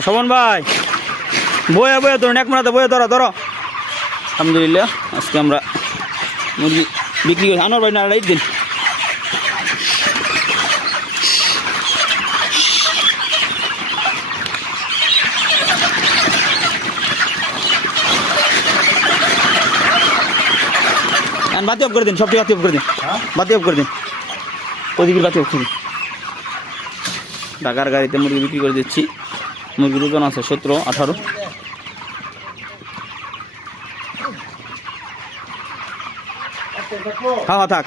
শোভন ভাই বয়ে বয়ে ধরুন, এক মারাতে বয়ে ধরো ধরো। আলহামদুলিল্লাহ আজকে আমরা মুরগি বিক্রি করি। আনোয়ার ভাই না ঈদ দিন। বাতি অফ করে দিন, সবটি বাতি অফ করে দিন, বাতি অফ করে দিন, ওদিকে বাতি অফ করে দিন। ঢাকার গাড়িতে মুরগি বিক্রি করে দিচ্ছি। মুরগির ওজন আছে 17-18। হ্যাঁ থাক।